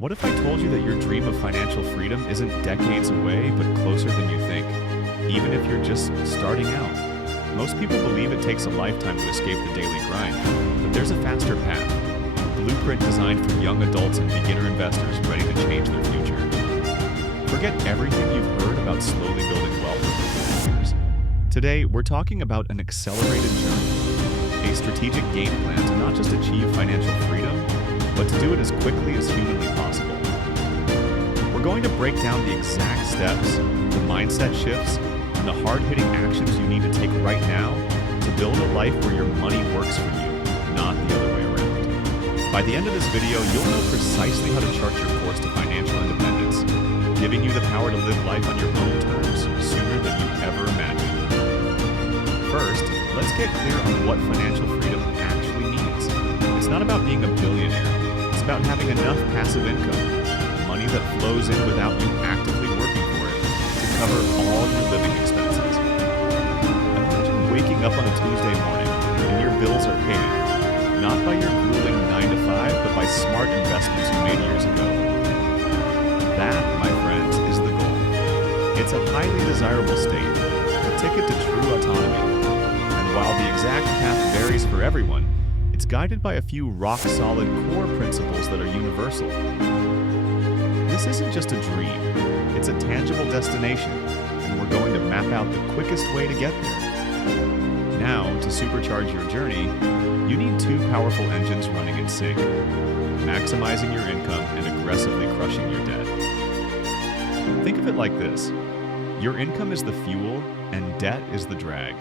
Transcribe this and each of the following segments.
What if I told you that your dream of financial freedom isn't decades away, but closer than you think, even if you're just starting out? Most people believe it takes a lifetime to escape the daily grind, but there's a faster path, a blueprint designed for young adults and beginner investors ready to change their future. Forget everything you've heard about slowly building wealth over 50 years. Today, we're talking about an accelerated journey, a strategic game plan to not just achieve financial freedom, but to do it as quickly as humanly possible. We're going to break down the exact steps, the mindset shifts, and the hard-hitting actions you need to take right now to build a life where your money works for you, not the other way around. By the end of this video, you'll know precisely how to chart your course to financial independence, giving you the power to live life on your own terms sooner than you ever imagined. First, let's get clear on what financial freedom actually means. It's not about being a billionaire. It's about having enough passive income, money that flows in without you actively working for it, to cover all your living expenses. Imagine waking up on a Tuesday morning and your bills are paid, not by your grueling 9 to 5, but by smart investments you made years ago. That, my friends, is the goal. It's a highly desirable state, a ticket to true autonomy. And while the exact path varies for everyone, it's guided by a few rock-solid core principles that are universal. This isn't just a dream, it's a tangible destination, and we're going to map out the quickest way to get there. Now, to supercharge your journey, you need two powerful engines running in sync, maximizing your income and aggressively crushing your debt. Think of it like this. Your income is the fuel, and debt is the drag.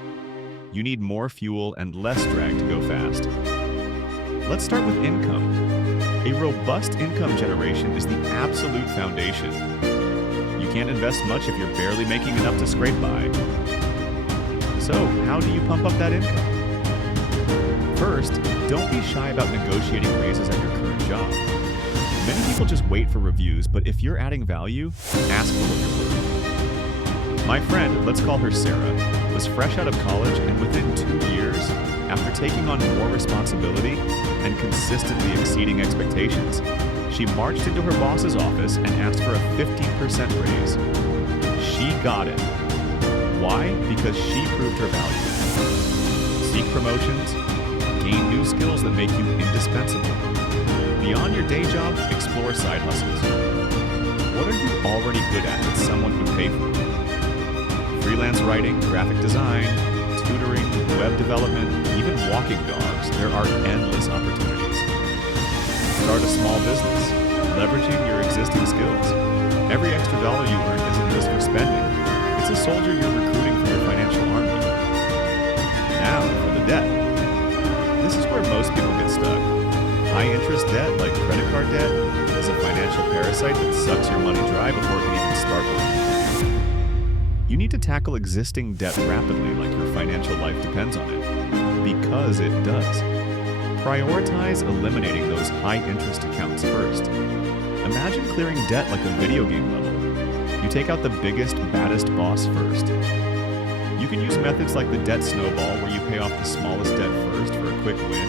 You need more fuel and less drag to go fast. Let's start with income. A robust income generation is the absolute foundation. You can't invest much if you're barely making enough to scrape by. So, how do you pump up that income? First, don't be shy about negotiating raises at your current job. Many people just wait for reviews, but if you're adding value, ask for what you're worth. My friend, let's call her Sarah, was fresh out of college, and within 2 years, after taking on more responsibility and consistently exceeding expectations, she marched into her boss's office and asked for a 15% raise. She got it. Why? Because she proved her value. Seek promotions, gain new skills that make you indispensable. Beyond your day job, explore side hustles. What are you already good at that someone would pay for? Freelance writing, graphic design, tutoring, web development, even walking dogs, there are endless opportunities. Start a small business, leveraging your existing skills. Every extra dollar you earn isn't just for spending, it's a soldier you're recruiting for your financial army. Now for the debt. This is where most people get stuck. High interest debt, like credit card debt, is a financial parasite that sucks your money dry before it can even start working. You need to tackle existing debt rapidly, like your financial life depends on it, because it does. Prioritize eliminating those high-interest accounts first. Imagine clearing debt like a video game level. You take out the biggest, baddest boss first. You can use methods like the debt snowball, where you pay off the smallest debt first for a quick win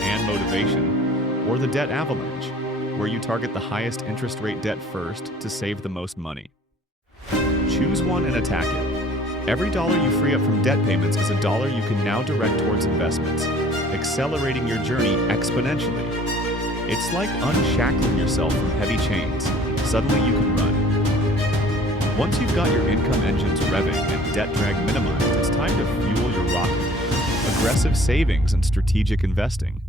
and motivation, or the debt avalanche, where you target the highest interest rate debt first to save the most money. Choose one and attack it. Every dollar you free up from debt payments is a dollar you can now direct towards investments, accelerating your journey exponentially. It's like unshackling yourself from heavy chains. Suddenly you can run. Once you've got your income engines revving and debt drag minimized, it's time to fuel your rocket. Aggressive savings and strategic investing.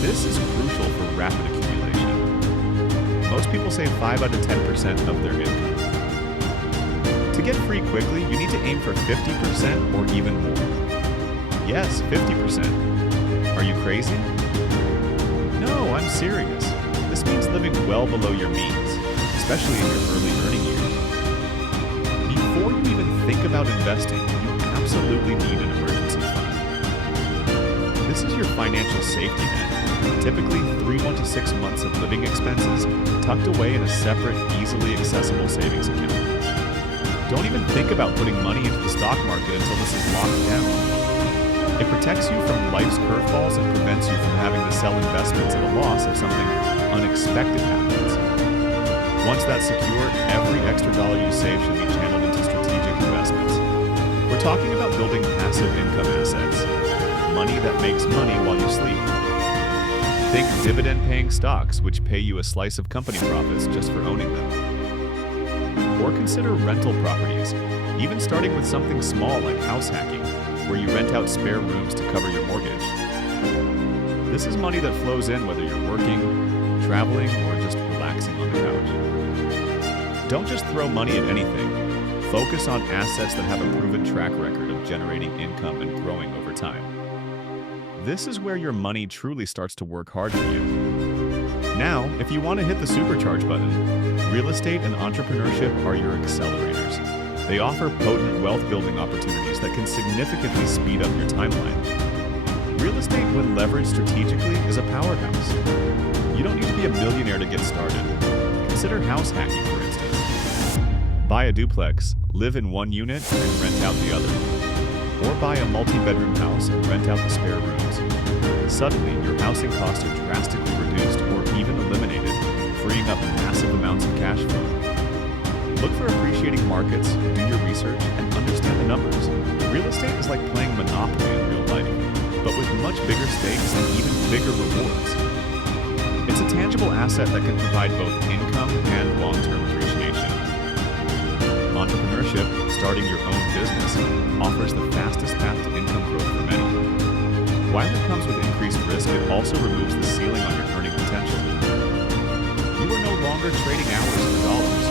This is crucial for rapid accumulation. Most people save 5 out of 10% of their income. To get free quickly, you need to aim for 50% or even more. Yes, 50%. Are you crazy? No, I'm serious. This means living well below your means, especially in your early earning years. Before you even think about investing, you absolutely need an emergency fund. This is your financial safety net, typically 1 to 6 months of living expenses tucked away in a separate, easily accessible savings account. Don't even think about putting money into the stock market until this is locked down. It protects you from life's curveballs and prevents you from having to sell investments at a loss if something unexpected happens. Once that's secure, every extra dollar you save should be channeled into strategic investments. We're talking about building passive income assets, money that makes money while you sleep. Think dividend-paying stocks, which pay you a slice of company profits just for owning them. Or consider rental properties, even starting with something small like house hacking, where you rent out spare rooms to cover your mortgage. This is money that flows in whether you're working, traveling, or just relaxing on the couch. Don't just throw money at anything. Focus on assets that have a proven track record of generating income and growing over time. This is where your money truly starts to work hard for you. Now, if you want to hit the Supercharge button, real estate and entrepreneurship are your accelerators. They offer potent wealth-building opportunities that can significantly speed up your timeline. Real estate, when leveraged strategically, is a powerhouse. You don't need to be a millionaire to get started. Consider house hacking, for instance. Buy a duplex, live in one unit, and rent out the other. Or buy a multi-bedroom house and rent out the spare rooms. Suddenly, your housing costs are drastically reduced or even eliminated, freeing up massive amounts of cash flow. Look for appreciating markets, do your research, and understand the numbers. Real estate is like playing Monopoly in real life, but with much bigger stakes and even bigger rewards. It's a tangible asset that can provide both income and long-term appreciation. Entrepreneurship, starting your own business, offers the fastest path to income growth for many. While it comes with increased risk, it also removes the ceiling on your earning potential. You are no longer trading hours for dollars.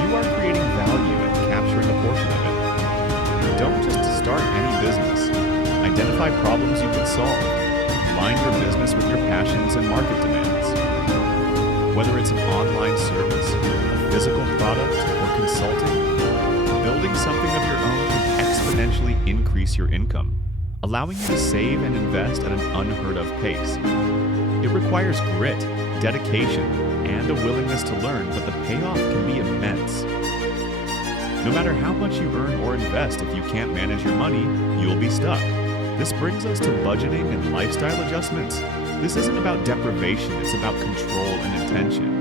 You are creating value and capturing a portion of it. Don't just start any business. Identify problems you can solve. Align your business with your passions and market demands. Whether it's an online service, a physical product, or consulting, building something of your own can exponentially increase your income, allowing you to save and invest at an unheard of pace. It requires grit, dedication, and a willingness to learn, but the payoff can be immense. No matter how much you earn or invest, if you can't manage your money, you'll be stuck. This brings us to budgeting and lifestyle adjustments. This isn't about deprivation, it's about control and intention.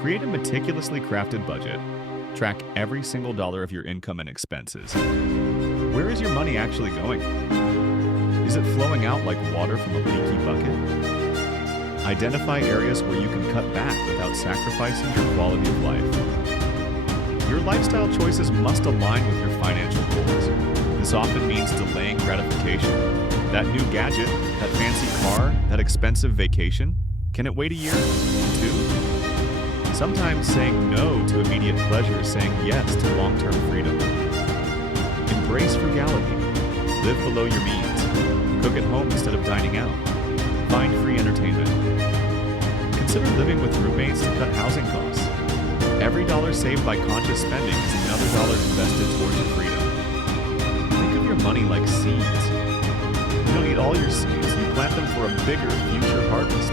Create a meticulously crafted budget. Track every single dollar of your income and expenses. Where is your money actually going? Is it flowing out like water from a leaky bucket? Identify areas where you can cut back without sacrificing your quality of life. Your lifestyle choices must align with your financial goals. This often means delaying gratification. That new gadget, that fancy car, that expensive vacation, can it wait a year? 2? Sometimes saying no to immediate pleasure is saying yes to long-term freedom. Embrace frugality. Live below your means. Cook at home instead of dining out. Find free entertainment. Consider living with roommates to cut housing costs. Every dollar saved by conscious spending is another dollar invested towards your freedom. Think of your money like seeds. You don't need all your seeds, you plant them for a bigger future harvest.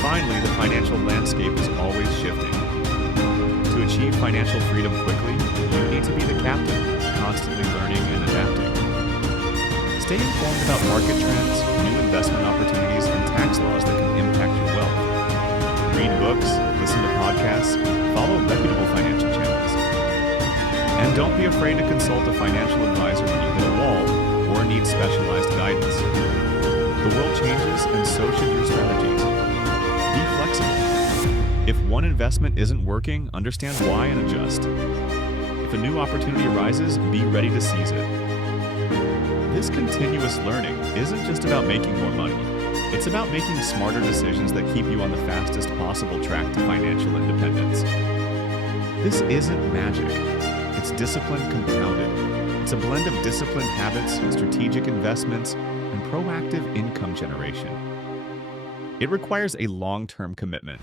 Finally, the financial landscape is always shifting. To achieve financial freedom quickly, you need to be the captain, constantly learning and adapting. Stay informed about market trends, new investment opportunities, and tax laws that can impact your wealth. Read books, listen to podcasts, follow reputable financial channels. And don't be afraid to consult a financial advisor when you hit a wall or need specialized guidance. The world changes, and so should your strategies. Be flexible. If one investment isn't working, understand why and adjust. If a new opportunity arises, be ready to seize it. This continuous learning isn't just about making more money. It's about making smarter decisions that keep you on the fastest possible track to financial independence. This isn't magic. It's discipline compounded. It's a blend of disciplined habits, strategic investments, and proactive income generation. It requires a long-term commitment,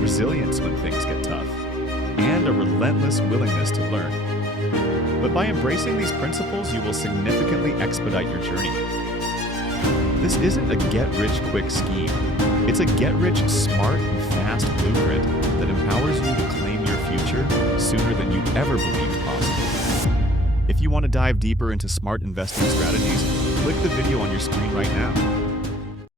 resilience when things get tough, and a relentless willingness to learn. But by embracing these principles, you will significantly expedite your journey. This isn't a get-rich-quick scheme. It's a get-rich-smart and fast blueprint that empowers you to claim your future sooner than you ever believed possible. If you want to dive deeper into smart investing strategies, click the video on your screen right now.